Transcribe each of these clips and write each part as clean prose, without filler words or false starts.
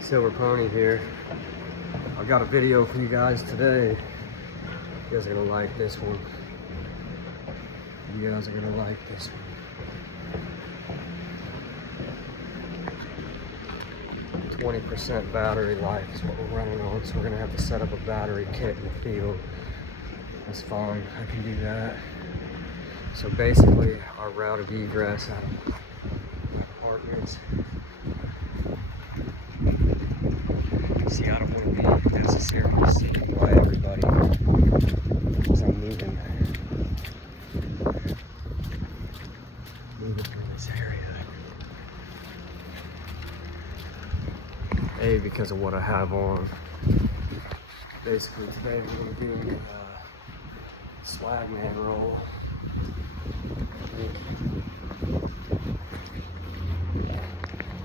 Silver Pony here. I've got a video for you guys today. You guys are gonna like this one. You guys are gonna like this one. 20% battery life is what we're running on, so we're gonna have to set up a battery kit in the field. That's fine, I can do that. So basically, our route of egress out of apartments. See, I don't want to be necessarily seen by everybody because I'm moving through this area. A, because of what I have on. Basically today we're going to be doing a Swagman roll.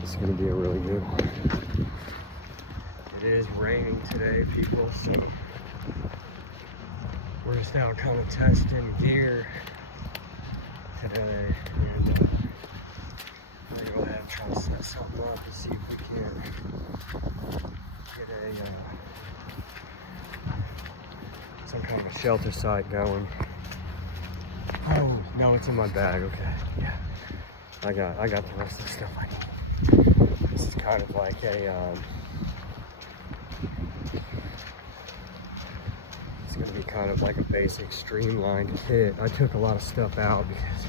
It's going to be a really good one. It is raining today, people, so we're just out kind of testing gear today, and we're going to go ahead and try to set something up and see if we can get some kind of a shelter site going. Oh no, it's in my bag. Okay, yeah, I got the rest of the stuff I need. This is kind of like a it's gonna be kind of like a basic streamlined kit. I took a lot of stuff out because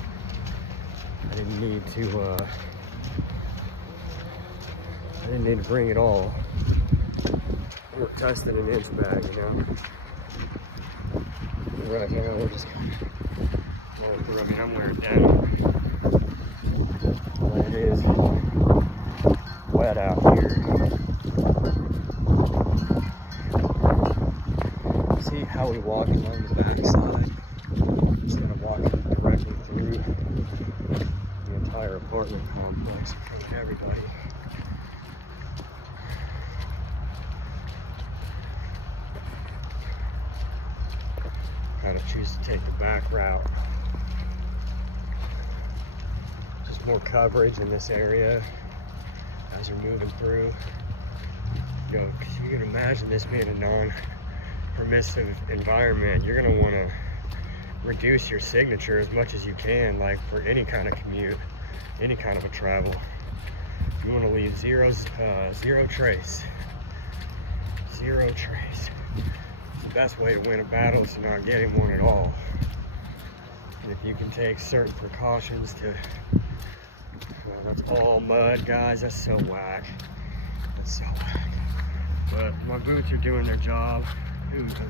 I didn't need to bring it all. We're testing an inch bag, you know. Right now we're just going through. I mean, I'm wearing denim. But it is wet out here. See how we walk along the backside instead of walking directly through the entire apartment complex in front of everybody. Kind of choose to take the back route. Just more coverage in this area as you're moving through. You know, you can imagine this being a non-permissive environment. You're gonna want to reduce your signature as much as you can, like for any kind of commute, any kind of a travel. You want to leave zero trace. Zero trace. The best way to win a battle is to not get in one at all. And if you can take certain precautions to, well, that's all mud, guys. That's so whack. That's so whack. But my boots are doing their job. Ooh, that's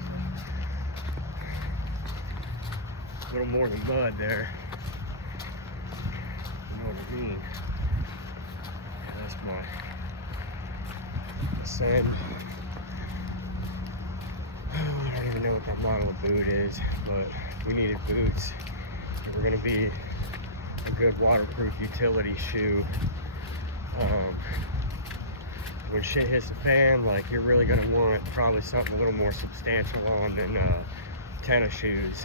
a little more than mud there. You know what I mean? Yeah, that's my sand. I don't even know what that model of boot is, but we needed boots if we're going to be a good waterproof utility shoe. When shit hits the fan, like, you're really going to want probably something a little more substantial on than tennis shoes.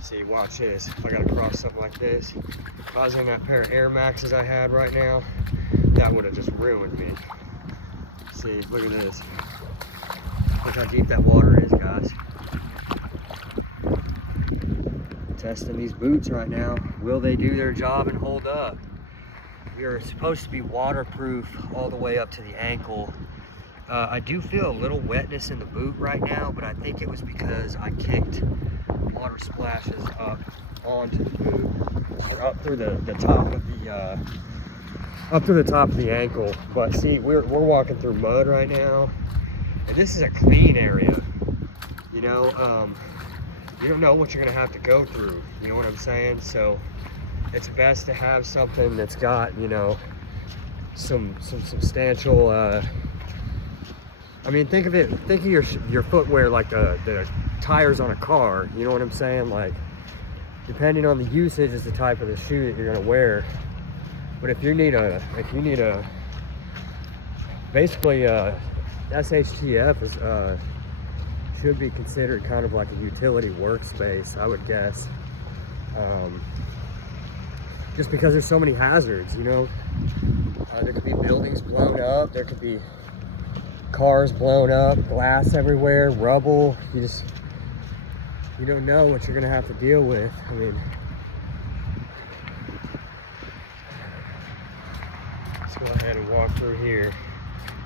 See, watch this. If I got to cross something like this, if I was in that pair of Air Maxes I had right now, that would have just ruined me. See, look at this. Look how deep that water is, guys. Testing these boots right now. Will they do their job and hold up? We are supposed to be waterproof all the way up to the ankle. I do feel a little wetness in the boot right now, but I think it was because I kicked water splashes up onto the boot, or up through the top of the up to the top of the ankle. But see, we're walking through mud right now. And this is a clean area, you know. You don't know what you're gonna have to go through, you know what I'm saying? So it's best to have something that's got, you know, some substantial, I mean, think of your footwear like the tires on a car, you know what I'm saying? Like, depending on the usage is the type of the shoe that you're gonna wear. But if you need a basically SHTF is should be considered kind of like a utility workspace, I would guess. Just because there's so many hazards, you know. There could be buildings blown up. There could be cars blown up, glass everywhere, rubble. You don't know what you're gonna have to deal with. I mean, let's go ahead and walk through here.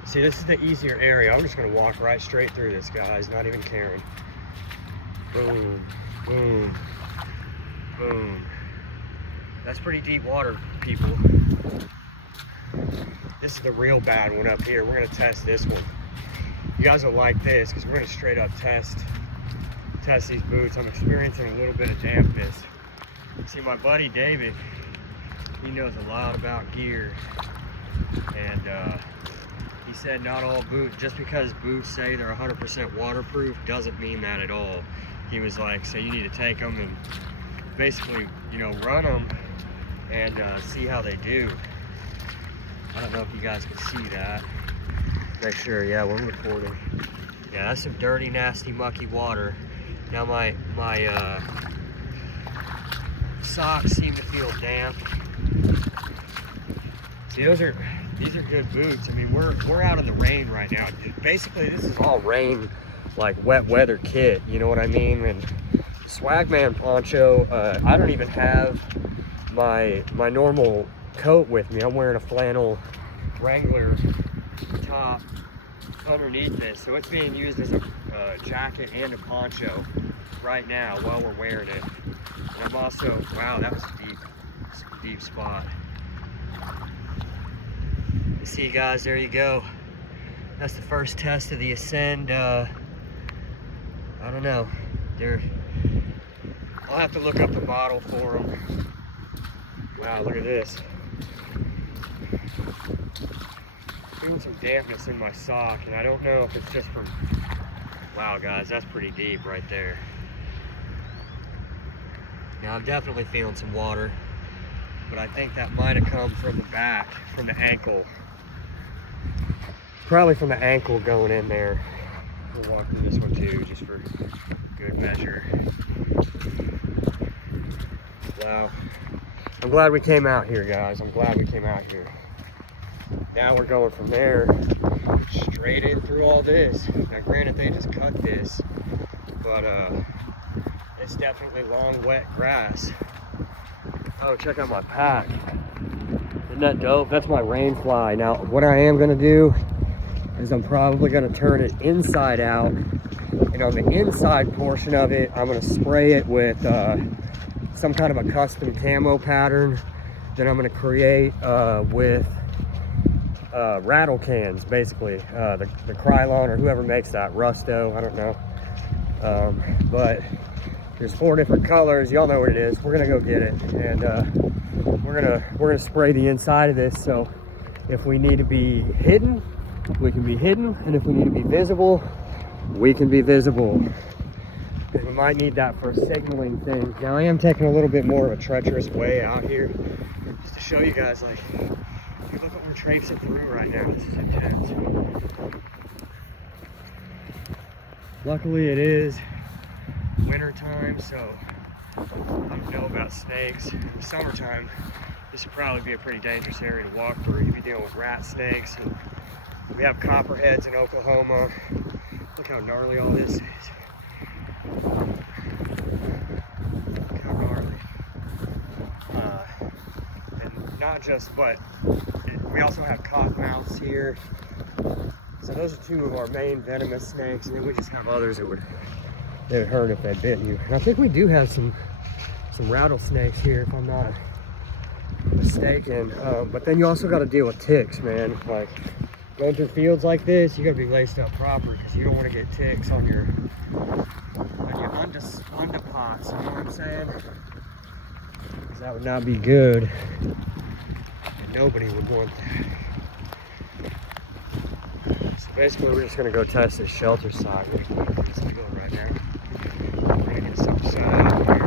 See, this is the easier area. I'm just gonna walk right straight through this, guys, not even caring. Boom, boom, boom. That's pretty deep water, people. This is the real bad one up here. We're gonna test this one. You guys will like this because we're gonna straight up test these boots. I'm experiencing a little bit of dampness. See, my buddy David, he knows a lot about gear, and he said not all boots, just because boots say they're 100% waterproof doesn't mean that at all. He was like, so you need to take them and basically, you know, run them and see how they do. I don't know if you guys can see that. Make sure, yeah, we're recording. Yeah, that's some dirty, nasty, mucky water. Now my socks seem to feel damp. See, these are good boots. I mean, we're out in the rain right now. Basically, this is all rain, like wet weather kit. You know what I mean? And Swagman poncho. I don't even have my normal coat with me. I'm wearing a flannel Wrangler top underneath this, so it's being used as a jacket and a poncho right now while we're wearing it. And I'm also, wow, that was a deep spot. You see, guys, there you go. That's the first test of the Ascend. I don't know. I'll have to look up the model for them. Wow, look at this. Feeling some dampness in my sock, and I don't know if it's just from, wow, guys, that's pretty deep right there. Now, I'm definitely feeling some water, but I think that might have come from the back, from the ankle. Probably from the ankle going in there. We'll walk through this one too, just for good measure. Wow. I'm glad we came out here, guys. I'm glad we came out here. Now we're going from there straight in through all this. Now, granted, they just cut this, but it's definitely long, wet grass. Oh, check out my pack. Isn't that dope? That's my rain fly. Now, what I am gonna do is I'm probably gonna turn it inside out, and on the inside portion of it, I'm gonna spray it with some kind of a custom camo pattern that I'm gonna create with rattle cans, basically. The Krylon or whoever makes that, Rusto, I don't know. But there's 4 different colors. Y'all know what it is. We're gonna go get it, and we're gonna spray the inside of this, so if we need to be hidden, we can be hidden, and if we need to be visible, we can be visible. We might need that for a signaling thing. Now, I am taking a little bit more of a treacherous way out here, just to show you guys, like, look what we're traipsing through right now. This is intense. Luckily, it is winter time, so I don't know about snakes. In the summertime, this would probably be a pretty dangerous area to walk through. You'd be dealing with rat snakes, and we have copperheads in Oklahoma. Look how gnarly all this is. Look how gnarly. And not just, but we also have cottonmouths here. So those are 2 of our main venomous snakes, and then we just have others that would hurt if they bit you. And I think we do have some rattlesnakes here, if I'm not mistaken. But then you also got to deal with ticks, man. Like, going through fields like this, you got to be laced up proper, because you don't want to get ticks on your underpots. You know what I'm saying? Because that would not be good. Nobody would want that. So basically, we're just gonna go test this shelter side. We're going right now. We're gonna get some set out here.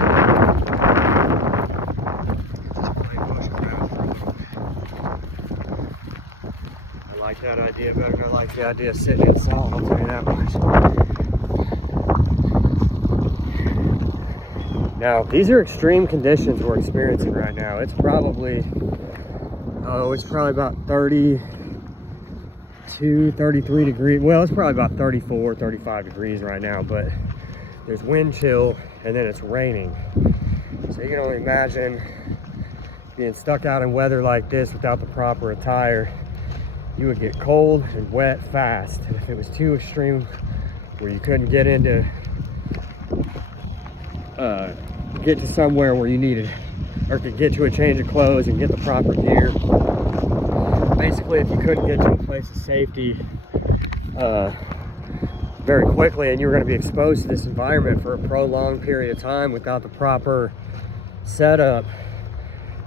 Just play bushcraft for a little bit. I like that idea better than I like the idea of sitting inside, I'll tell you that much. Now, these are extreme conditions we're experiencing right now. It's probably, Oh, it's probably about 32, 33 degrees. Well, it's probably about 34, 35 degrees right now, but there's wind chill and then it's raining. So you can only imagine being stuck out in weather like this without the proper attire. You would get cold and wet fast. And if it was too extreme where you couldn't get into, get to somewhere where you needed, or could get to a change of clothes and get the proper gear. Basically, if you couldn't get to a place of safety very quickly and you were going to be exposed to this environment for a prolonged period of time without the proper setup,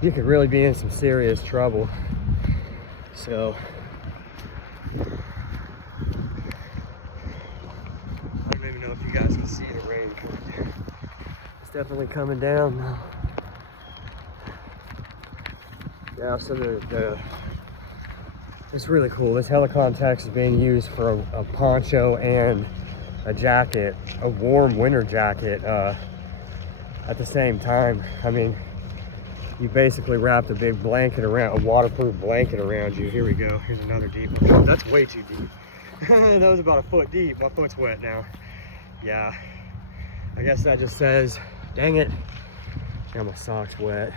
you could really be in some serious trouble. So I don't even know if you guys can see the rain. It's definitely coming down now. Yeah, so it's really cool. This Helikon-Tex is being used for a poncho and a jacket, a warm winter jacket at the same time. I mean, you basically wrapped a big blanket around, a waterproof blanket around you. Here we go. Here's another deep one. Oh, that's way too deep. That was about a foot deep. My foot's wet now. Yeah, I guess that just says, dang it, got my socks wet.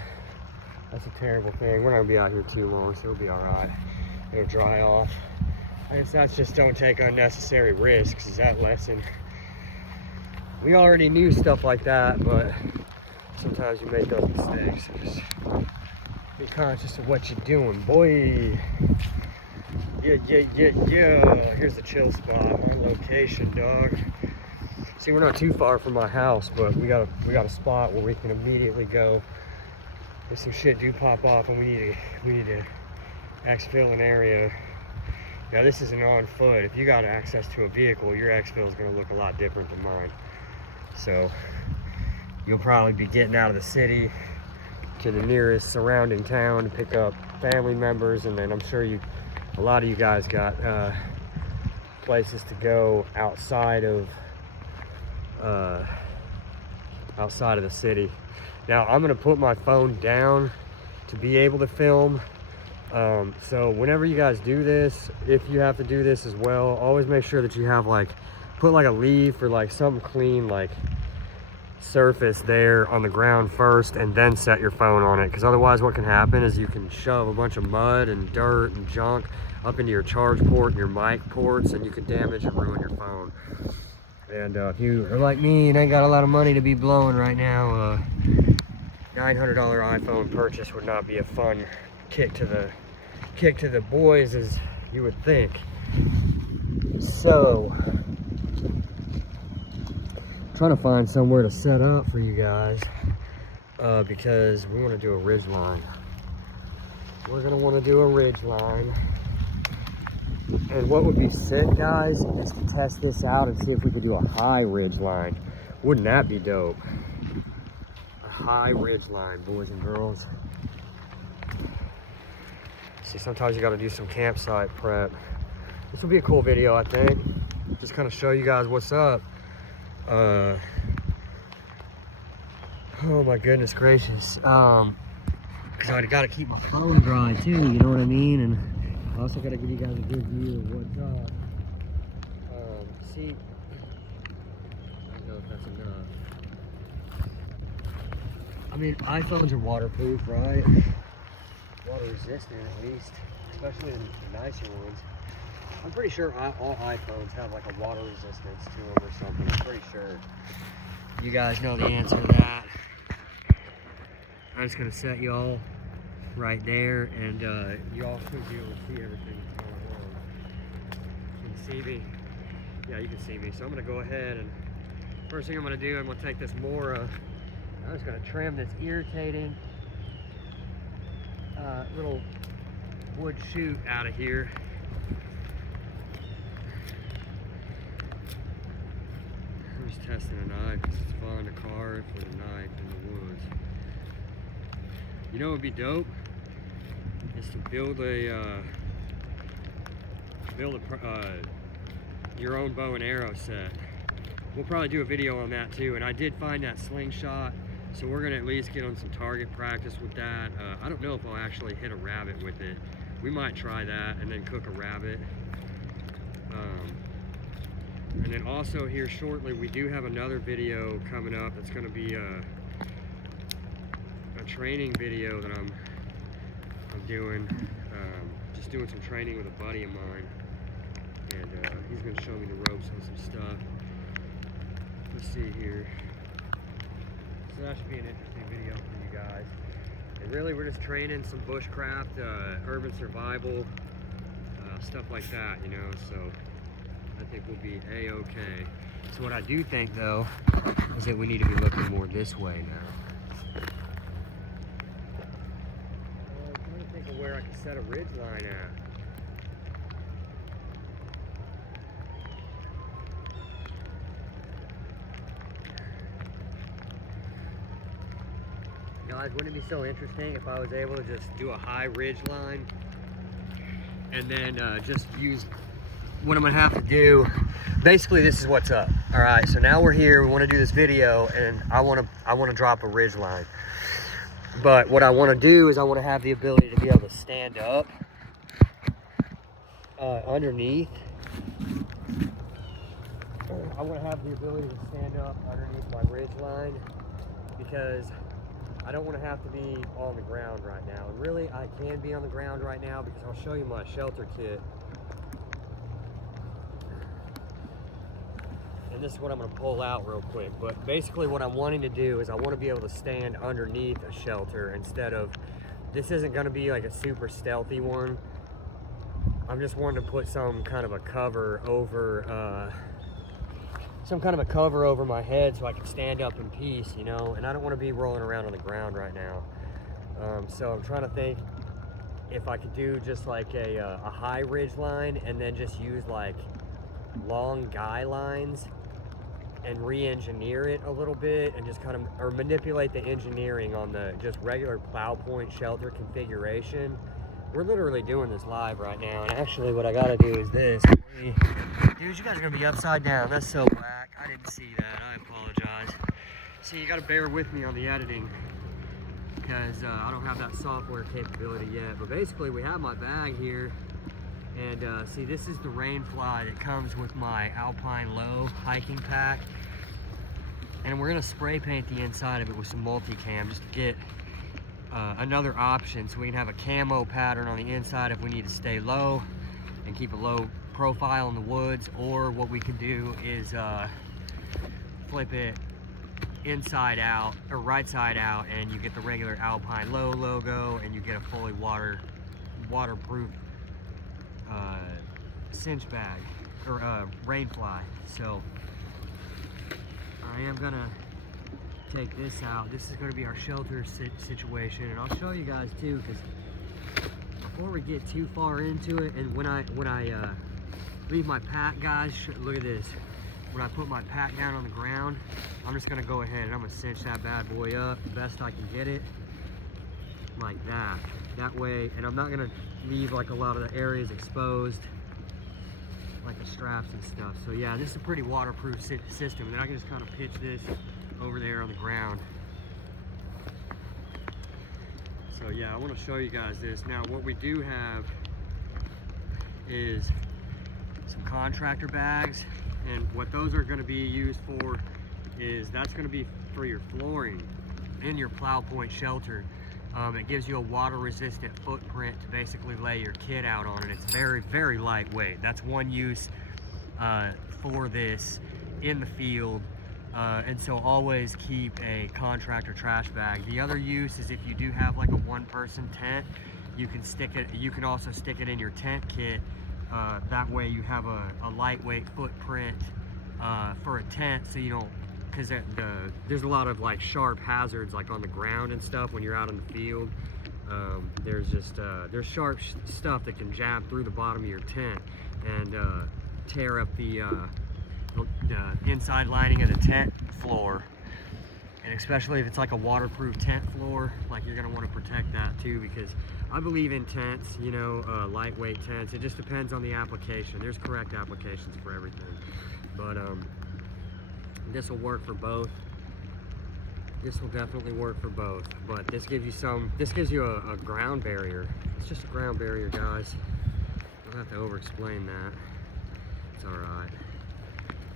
That's a terrible thing. We're not gonna be out here too long, so it'll be all right. It'll dry off. I guess that's just don't take unnecessary risks. Is that lesson? We already knew stuff like that, but sometimes you make those mistakes. So just be conscious of what you're doing, boy. Yeah. Here's the chill spot, my location, dog. See, we're not too far from my house, but we got a spot where we can immediately go. If some shit do pop off and we need to exfil an area. Now this isn't on foot. If you got access to a vehicle, your exfil is going to look a lot different than mine. So you'll probably be getting out of the city to the nearest surrounding town to pick up family members, and then I'm sure a lot of you guys got places to go outside of the city. Now I'm gonna put my phone down to be able to film. So whenever you guys do this, if you have to do this as well, always make sure that you have put a leaf or something clean, surface there on the ground first, and then set your phone on it, because otherwise what can happen is you can shove a bunch of mud and dirt and junk up into your charge port and your mic ports, and you can damage and ruin your phone. And if you are like me and ain't got a lot of money to be blowing right now, $900 iPhone purchase would not be a fun kick to the boys as you would think. So trying to find somewhere to set up for you guys, because we want to do a ridge line. We're gonna want to do a ridge line, and what would be sick, guys, is to test this out and see if we could do a high ridge line. Wouldn't that be dope? A high ridge line, boys and girls. See, sometimes you got to do some campsite prep. This will be a cool video, I think. Just kind of show you guys what's up. Oh my goodness gracious. Because I got to keep my phone dry too, you know what I mean? And I also got to give you guys a good view of what's up. See, I don't know if that's enough. I mean, iPhones are waterproof, right? Water resistant at least, especially the nicer ones. I'm pretty sure all iPhones have a water resistance to them or something. I'm pretty sure. You guys know the answer to that. I'm just gonna set you all right there, and you all should be able to see everything going on. You can see me. Yeah, you can see me. So I'm gonna go ahead, and first thing I'm gonna do, I'm gonna take this Mora. I'm just gonna trim this irritating little wood chute out of here. I'm just testing a knife because it's fun to carve with a knife in the woods. You know what would be dope? Is to build your own bow and arrow set. We'll probably do a video on that too. And I did find that slingshot So we're gonna at least get on some target practice with that. I don't know if I'll actually hit a rabbit with it. We might try that and then cook a rabbit. And then also here shortly, we do have another video coming up. It's gonna be a training video that I'm doing. Just doing some training with a buddy of mine. And he's gonna show me the ropes on some stuff. Let's see here. So that should be an interesting video for you guys. And really, we're just training some bushcraft, urban survival, stuff like that, you know. So I think we'll be a-okay. So what I do think, though, is that we need to be looking more this way now. I'm trying to think of where I can set a ridge line at. Guys, wouldn't it be so interesting if I was able to just do a high ridge line and then just use what I'm gonna have to do. Basically, this is what's up. All right, so now we're here, we wanna do this video, and I wanna drop a ridge line. But what I wanna do is I wanna have the ability to be able to stand up underneath. I wanna have the ability to stand up underneath my ridge line because I don't want to have to be on the ground right now. And really, I can be on the ground right now because I'll show you my shelter kit. And this is what I'm going to pull out real quick. But basically what I'm wanting to do is I want to be able to stand underneath a shelter instead of, this isn't going to be like a super stealthy one. I'm just wanting to put some kind of a cover over, my head so I can stand up in peace, you know, and I don't want to be rolling around on the ground right now. So I'm trying to think if I could do just like a high ridge line and then just use like long guy lines and re-engineer it a little bit and just kind of, or manipulate the engineering on the just regular plow point shelter configuration. We're literally doing this live right now, and actually what I gotta do is this. Dude, you guys are gonna be upside down. That's so whack. I didn't see that. I apologize. See, you gotta bear with me on the editing because I don't have that software capability yet. But basically, we have my bag here, and see, this is the rain fly that comes with my Alpine Low hiking pack, and we're gonna spray paint the inside of it with some multicam just to get another option, so we can have a camo pattern on the inside if we need to stay low and keep a low profile in the woods, or what we can do is flip it inside out or right side out, and you get the regular Alpine Low logo, and you get a fully waterproof cinch bag or rain fly. So I am gonna take this out. This is going to be our shelter situation, and I'll show you guys too, because before we get too far into it, and when I leave my pack, guys, look at this. When I put my pack down on the ground, I'm just going to go ahead and I'm going to cinch that bad boy up the best I can get it, like that. That way, and I'm not going to leave like a lot of the areas exposed, like the straps and stuff. So yeah, this is a pretty waterproof system, and then I can just kind of pitch this over there on the ground. So yeah, I want to show you guys this. Now what we do have is some contractor bags, and what those are going to be used for is that's going to be for your flooring in your plow point shelter. It gives you a water resistant footprint to basically lay your kit out on, and it's very, very lightweight. That's one use for this in the field. And so always keep a contractor trash bag. The other use is if you do have like a one-person tent, you can also stick it in your tent kit. That way you have a lightweight footprint for a tent, so you don't, because there's a lot of like sharp hazards like on the ground and stuff when you're out in the field. There's sharp stuff that can jab through the bottom of your tent and tear up the inside lining of the tent floor, and especially if it's like a waterproof tent floor, like you're going to want to protect that too, because I believe in tents, you know, lightweight tents. It just depends on the application. There's correct applications for everything, but this will work for both. This will definitely work for both, but this gives you a ground barrier. It's just a ground barrier, guys. I don't have to over-explain that. It's all right.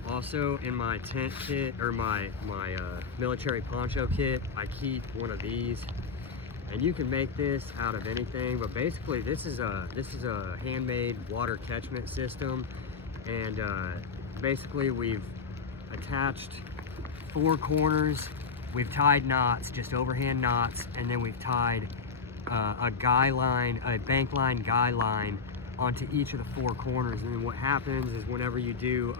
Also, in my tent kit, or my military poncho kit, I keep one of these. And you can make this out of anything, but basically this is a handmade water catchment system. And basically we've attached 4 corners. We've tied knots, just overhand knots, and then we've tied a bank line guy line onto each of the 4 corners. And then what happens is whenever you do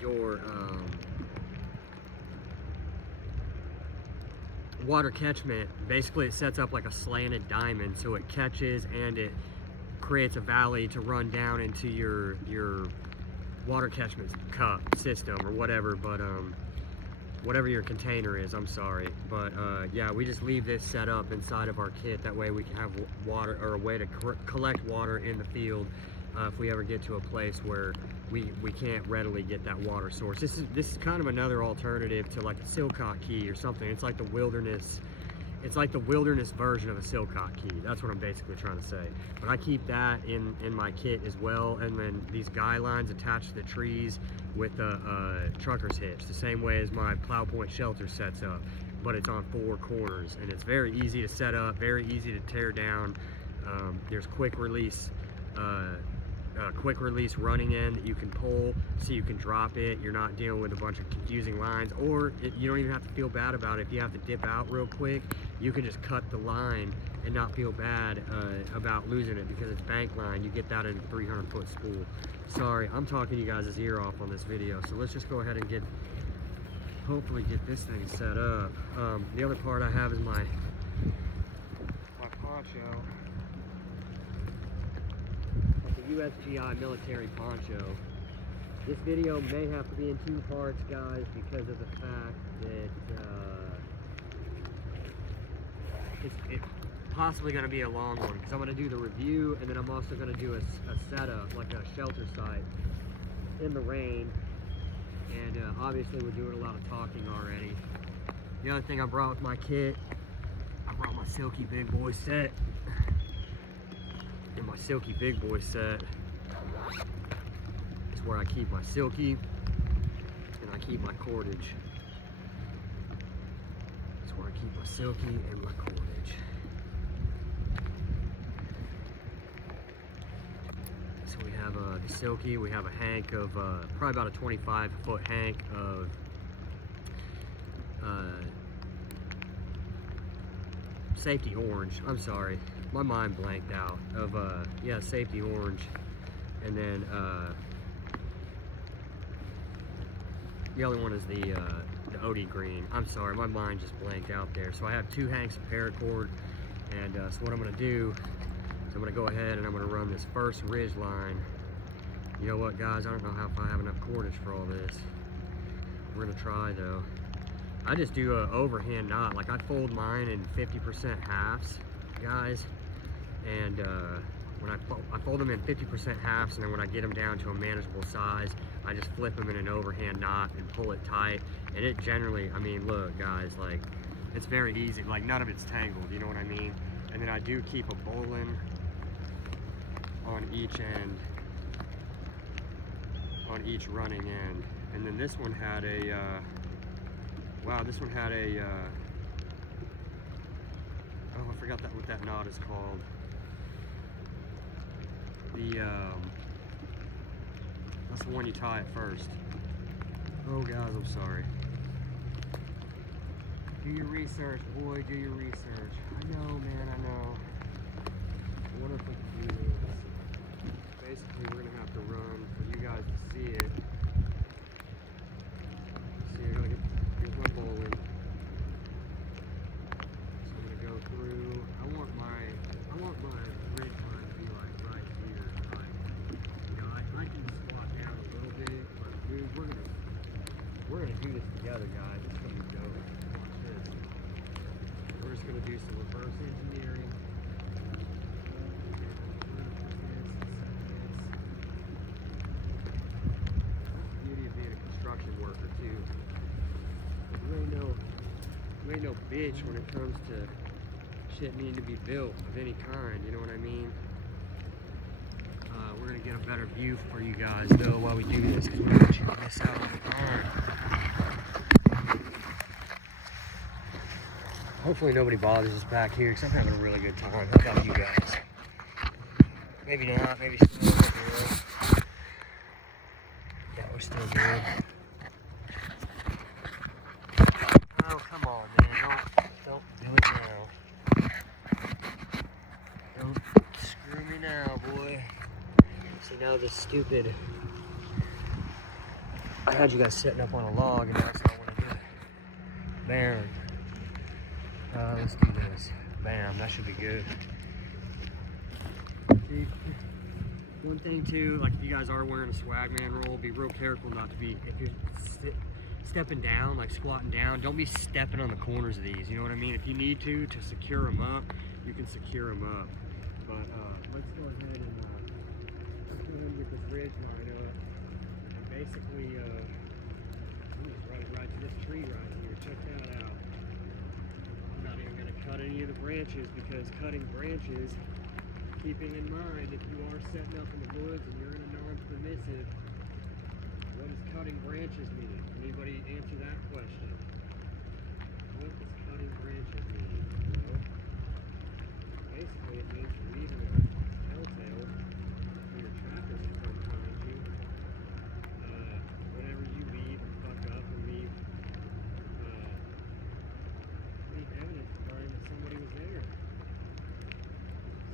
your water catchment, basically it sets up like a slanted diamond, so it catches and it creates a valley to run down into your water catchment cup system or whatever, but whatever your container is, I'm sorry. But yeah, we just leave this set up inside of our kit. That way we can have water, or a way to collect water in the field if we ever get to a place where we can't readily get that water source. This is kind of another alternative to like a Silcock key or something. It's like the wilderness version of a Silcock key. That's what I'm basically trying to say. But I keep that in my kit as well. And then these guy lines attached to the trees with a trucker's hitch, the same way as my plowpoint shelter sets up, but it's on 4 corners, and it's very easy to set up, very easy to tear down. There's quick release running end that you can pull, so you can drop it. You're not dealing with a bunch of confusing lines, or you don't even have to feel bad about it. If you have to dip out real quick, you can just cut the line and not feel bad about losing it, because it's bank line. You get that in a 300-foot spool. Sorry, I'm talking you guys' ear off on this video, so let's just go ahead and hopefully get this thing set up. The other part I have is my poncho. USGI military poncho. This video may have to be in 2 parts, guys, because of the fact that it's possibly going to be a long one, because I'm going to do the review, and then I'm also going to do a setup, like a shelter site in the rain. And obviously we're doing a lot of talking already. The other thing I brought with my kit, I brought my Silky Big Boy set. In my Silky Big Boy set is where I keep my Silky, and I keep my cordage. That's where I keep my Silky and my cordage. So we have the Silky, we have a hank of, probably about a 25-foot hank of safety orange. I'm sorry, my mind blanked out. Of yeah, safety orange. And then the other one is the OD green. I'm sorry, my mind just blanked out there. So I have 2 hanks of paracord, and so what I'm going to do is I'm going to go ahead and I'm going to run this first ridge line. You know what, guys, I don't know if I have enough cordage for all this. We're going to try though. I just do a overhand knot. Like, I fold mine in 50% halves, guys, and when I fold them in 50% halves, and then when I get them down to a manageable size, I just flip them in an overhand knot and pull it tight. And it generally, I mean, look, guys, like, it's very easy. Like, none of it's tangled, you know what I mean? And then I do keep a bowline on each end, on each running end. And then this one had a wow, this one had a oh, I forgot what that knot is called. That's the one you tie it first. Oh, guys, I'm sorry. Do your research, boy, do your research. I know, man, I know. I wonder if we can do this. Basically, we're gonna have to run for you guys to see it. See, I gotta get my bowling. So I'm gonna go through. I want my ridge line to be like right here. Like, you know, I can squat down a little bit, but dude, we're gonna do this together, guys. It's gonna be dope. Watch this. We're just gonna do some reverse engineering. bitch when it comes to shit needing to be built of any kind, you know what I mean? We're gonna get a better view for you guys though while we do this, because we don't want you to miss out on the barn. Hopefully nobody bothers us back here, because I'm having a really good time. How about you guys? Maybe not, maybe still good. Yeah, we're still good. Oh, come on, man. Don't do it now. Don't screw me now, boy. See, now this stupid... I had you guys sitting up on a log, and that's not what I do. Bam. Let's do this. Bam, that should be good. See, one thing too, like if you guys are wearing a Swagman roll, be real careful not to be, if you're stepping down, like squatting down, don't be stepping on the corners of these, you know what I mean? If you need to secure them up, you can secure them up. But let's go ahead and get this ridge line up. And basically, I'm just run it right to this tree right here. Check that out. I'm not even going to cut any of the branches, because cutting branches, keeping in mind, if you are setting up in the woods and you're in a non-permissive, what does cutting branches mean? Anybody answer that question? What does cutting branches mean? Well, basically it means you're leaving a telltale for your trackers to come find you. Whenever you leave and fuck up and leave evidence behind that somebody was there.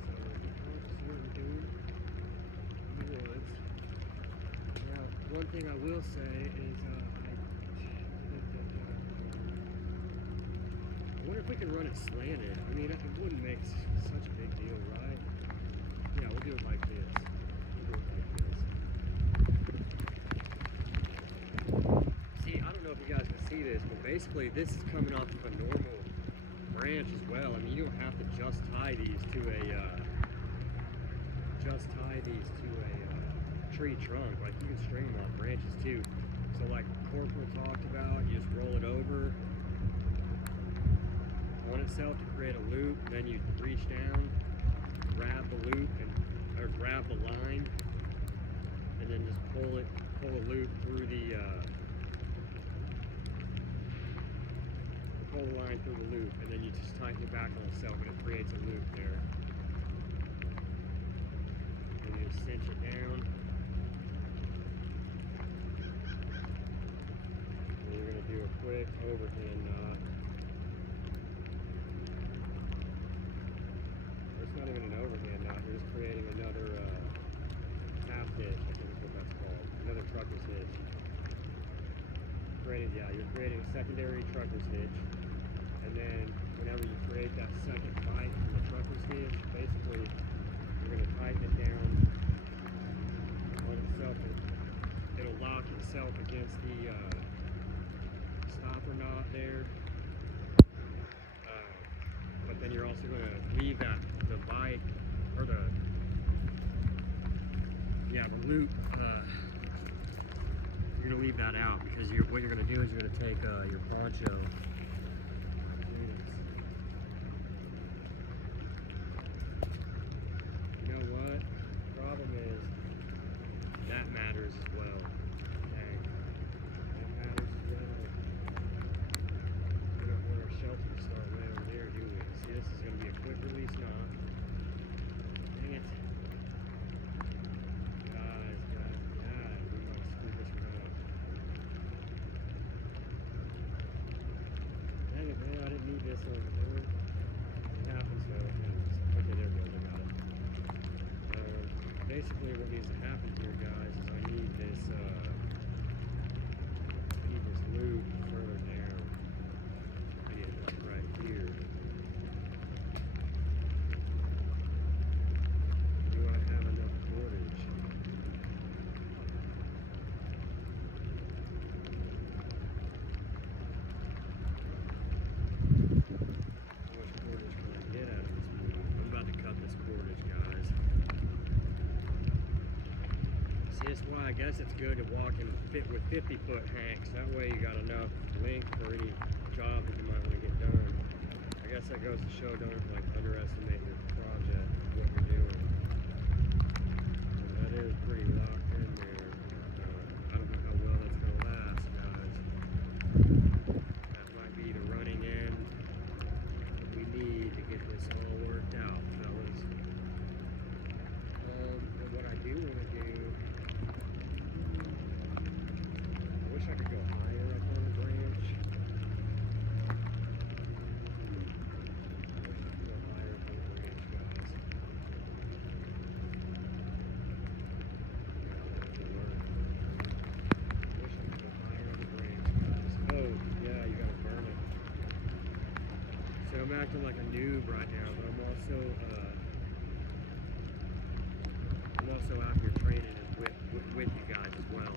So be conscious of what you're doing in the woods. Now, one thing I will say is I wonder if we can run it slanted. I mean, it wouldn't make such a big deal, right? Yeah, we'll do it like this. See, I don't know if you guys can see this, but basically this is coming off of a normal branch as well. I mean, you don't have to just tie these to a tree trunk. Like, you can string them off branches too. So like Corporal talked about, you just roll it over on itself to create a loop, then you reach down, grab the loop, or grab the line, and then just pull a loop through the pull the line through the loop, and then you just tighten it back on itself, and it creates a loop there. And you just cinch it down. And you're gonna do a quick overhand knot. It's not even an overhand knot, you're just creating another half hitch, I think is what that's called. Another trucker's hitch. You're creating a secondary trucker's hitch. And then whenever you create that second bite from the trucker's hitch, basically you're going to tighten it down on itself. It'll lock itself against the stopper knot there. But then you're also going to leave the bite, or the loop, you're going to leave that out, because what you're going to do is you're going to take your poncho. You know what? Problem is, that matters as well. Dang. That matters as well. We don't want our shelter to start way over there, do we? See, this is going to be a quick release knot. Dang it. Guys, we might screw this one up. Dang it, man, I didn't need this over there. It happens though. Okay, there we go, I got it. Basically what needs to happen here, guys, is I need this loop further down. I need it like right here. Do I have enough cordage? How much cordage can I get out of this move? I'm about to cut this cordage, guys. See, that's why I guess it's good to walk and fit with 50-foot hanks. That way you got enough length for any job that you might want to get done. guess that goes to show, don't like underestimate your project, what you're doing. And that is pretty locked in there. I don't know how well that's going to last, guys. That might be the running end that we need to get this all worked out, fellas. And what I do want to do, I wish I could go higher up on the branch. So I'm acting like a noob right now, but I'm also out here training with you guys as well.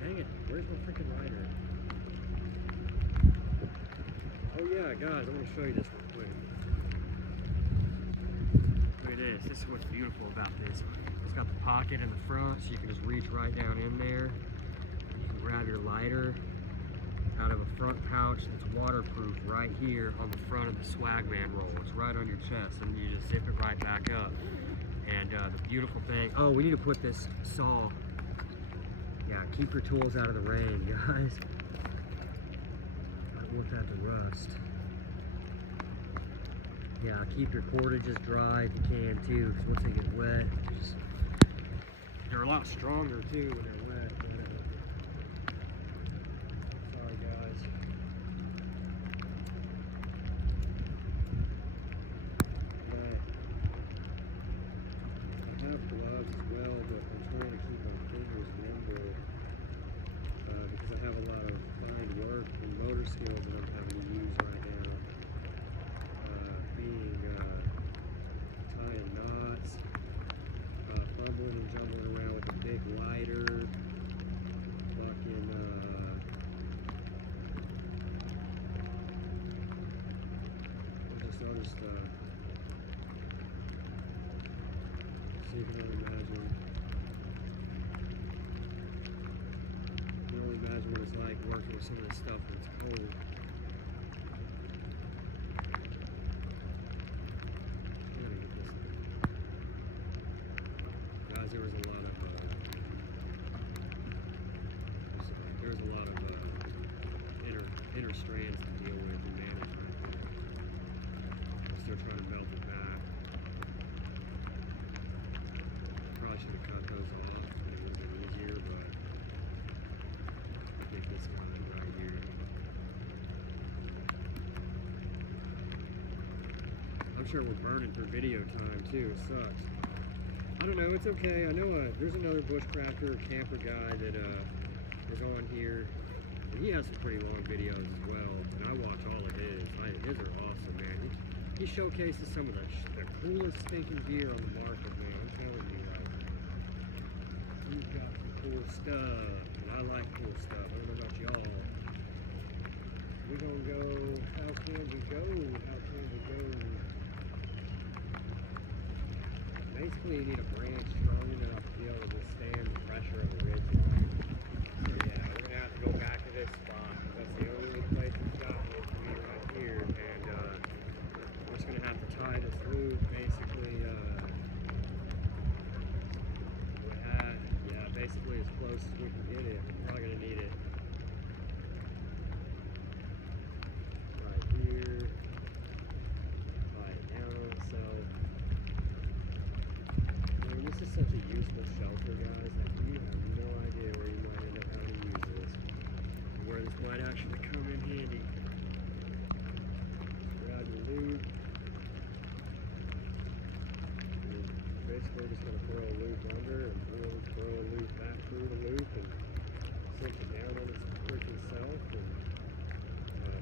Dang it, where's my freaking lighter? Oh yeah, guys, I want to show you this real quick. Look at this. This is what's beautiful about this. It's got the pocket in the front, so you can just reach right down in there. You can grab your lighter out of a front pouch that's waterproof right here on the front of the Swagman roll. It's right on your chest, and you just zip it right back up. And the beautiful thing, oh, we need to put this saw. Yeah, keep your tools out of the rain, guys. I don't want that to rust. Yeah, keep your cordages dry if you can too, because once they get wet, they're a lot stronger too when they're wet. Sorry guys. But I have gloves as well, but I'm trying to keep my fingers nimble because I have a lot of fine work and motor skills that I'm having to use right now. Tying knots, fumbling and jumbling around with a big lighter, fucking, just other stuff. So you can only imagine. You can only imagine what it's like working with some of this stuff when it's cold. There was a lot of inner strands to deal with and manage right there. I'm still trying to melt it back. Probably should have cut those off. It would have been easier, but I think this guy right here. I'm sure we're burning for video time too. It sucks. I don't know, it's okay. I know there's another bushcrafter, camper guy that is on here. And he has some pretty long videos as well, and I watch all of his. His are awesome, man. He showcases some of the coolest stinking gear on the market, man. I'm telling you, he's got some cool stuff, and I like cool stuff. I don't know about y'all. We're gonna go, how can we go? How can we go? Basically, you need a branch strong enough to be able to withstand the pressure of the ridge line. So yeah, we're gonna have to go back to this spot. That's the only place we've got is to be right here, and we're just gonna have to tie this loop basically. Basically as close as we can get it. We're probably gonna need it right here. Tie it down. So. This is such a useful shelter, guys, that you have no idea where you might end up having to use this. Where this might actually come in handy. Just grab your loop. You're basically just going to throw a loop under and throw a loop back through the loop and sink it down on its freaking self. And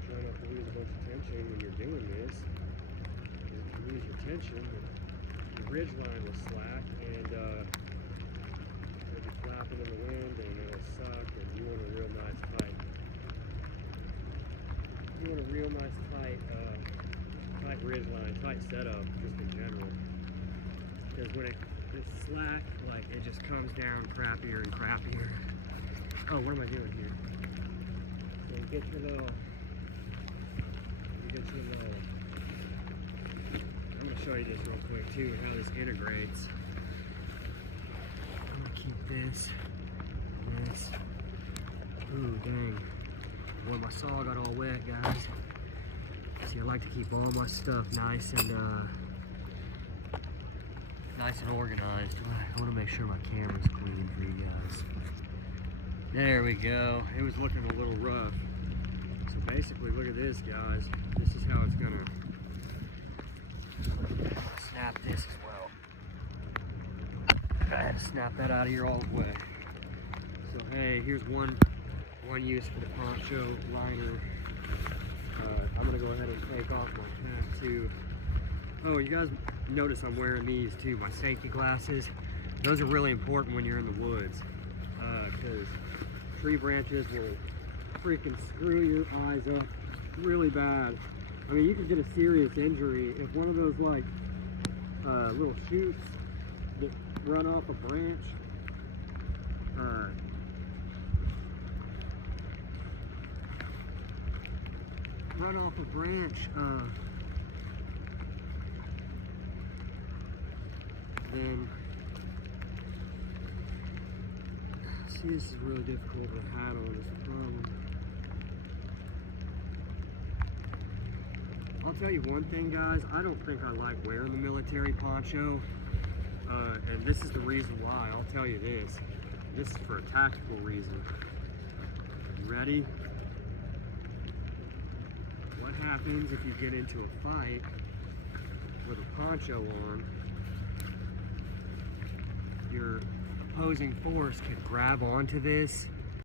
try not to lose a bunch of tension when you're doing this. If you lose your tension, the ridge line will slack and it'll be flapping in the wind and it'll suck, and you want a real nice tight ridge line, tight setup just in general, because when it's slack, like, it just comes down crappier and crappier. Oh, what am I doing here? So you get your little I'm gonna show you this real quick too, how this integrates. I'm gonna keep this. Ooh, dang. Boy, my saw got all wet, guys. See, I like to keep all my stuff nice and organized. I want to make sure my camera's clean for you guys. There we go. It was looking a little rough. So basically, look at this, guys. This is how it's gonna snap this as well. I had to snap that out of here all the way. So hey, here's one use for the poncho liner. I'm gonna go ahead and take off my cap too. Oh, you guys notice I'm wearing these too, my safety glasses. Those are really important when you're in the woods, because tree branches will freaking screw your eyes up really bad. I mean, you could get a serious injury if one of those like little shoots that run off a branch then see, this is really difficult with a hat on, is the problem. I'll tell you one thing, guys, I don't think I like wearing the military poncho, and this is the reason why. I'll tell you this. This is for a tactical reason. You ready? What happens if you get into a fight with a poncho on? Your opposing force could grab onto this